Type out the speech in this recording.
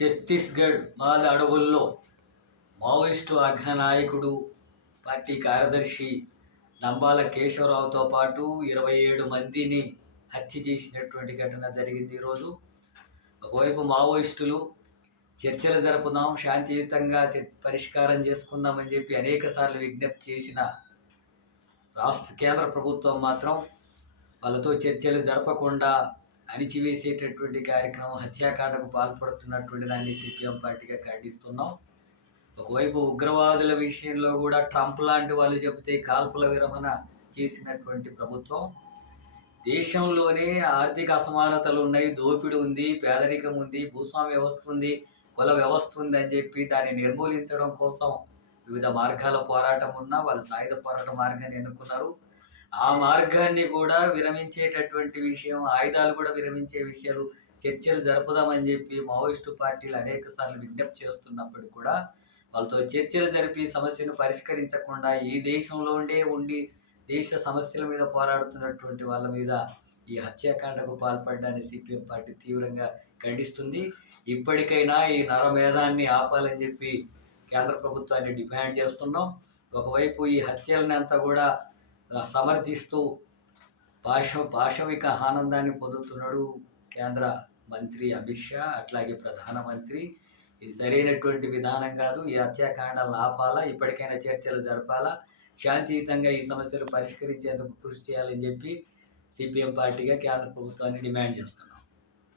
ఛత్తీస్గఢ్ మాల అడవుల్లో Maoist అగ్రనాయకుడు, party కార్యదర్శి నంబాల కేశవరావుతో పాటు 27 మందిని హత్య చేసినటువంటి ఘటన జరిగింది ఈరోజు. ఒకవైపు మావోయిస్టులు చర్చలు జరుపుదాం, శాంతియుతంగా పరిష్కారం చేసుకుందామని చెప్పి అనేకసార్లు విజ్ఞప్తి చేసిన కేంద్ర ప్రభుత్వం మాత్రం వాళ్ళతో చర్చలు జరపకుండా అణిచివేసేటటువంటి కార్యక్రమం, హత్యాకాండకు పాల్పడుతున్నటువంటి దాన్ని సిపిఎం పార్టీగా ఖండిస్తున్నాం. ఒకవైపు ఉగ్రవాదుల విషయంలో కూడా ట్రంప్ లాంటి వాళ్ళు చెబితే కాల్పుల విరమణ చేసినటువంటి ప్రభుత్వం, దేశంలోనే ఆర్థిక అసమానతలు ఉన్నాయి, దోపిడీ ఉంది, పేదరికం ఉంది, భూస్వామ్య వ్యవస్థ ఉంది, కుల వ్యవస్థ ఉంది అని చెప్పి దాన్ని నిర్మూలించడం కోసం వివిధ మార్గాల పోరాటం ఉన్నా వాళ్ళు సాయుధ పోరాట మార్గాన్ని ఎన్నుకున్నారు. ఆ మార్గాన్ని కూడా విరమించేటటువంటి విషయం, ఆయుధాలు కూడా విరమించే విషయాలు చర్చలు జరుపుదామని చెప్పి మావోయిస్టు పార్టీలు అనేక సార్లు విజ్ఞప్తి చేస్తున్నప్పటికీ కూడా వాళ్ళతో చర్చలు జరిపి సమస్యను పరిష్కరించకుండా ఈ దేశంలో ఉండి దేశ సమస్యల మీద పోరాడుతున్నటువంటి వాళ్ళ మీద ఈ హత్యాకాండకు పాల్పడడాన్ని సిపిఎం పార్టీ తీవ్రంగా ఖండిస్తుంది. ఇప్పటికైనా ఈ నరమేధాన్ని ఆపాలని చెప్పి కేంద్ర ప్రభుత్వాన్ని డిమాండ్ చేస్తున్నాం. ఒకవైపు ఈ హత్యలని అంతా కూడా సమర్థిస్తూ పాశవిక ఆనందాన్ని పొందుతున్నాడు కేంద్ర మంత్రి అమిత్ షా, అట్లాగే ప్రధానమంత్రి. ఇది సరైనటువంటి విధానం కాదు. ఈ హత్యాకాండాలను ఆపాలా, ఇప్పటికైనా చర్చలు జరపాలా, శాంతియుతంగా ఈ సమస్యలు పరిష్కరించేందుకు కృషి చేయాలని చెప్పి సిపిఎం పార్టీగా కేంద్ర ప్రభుత్వాన్ని డిమాండ్ చేస్తున్నాం.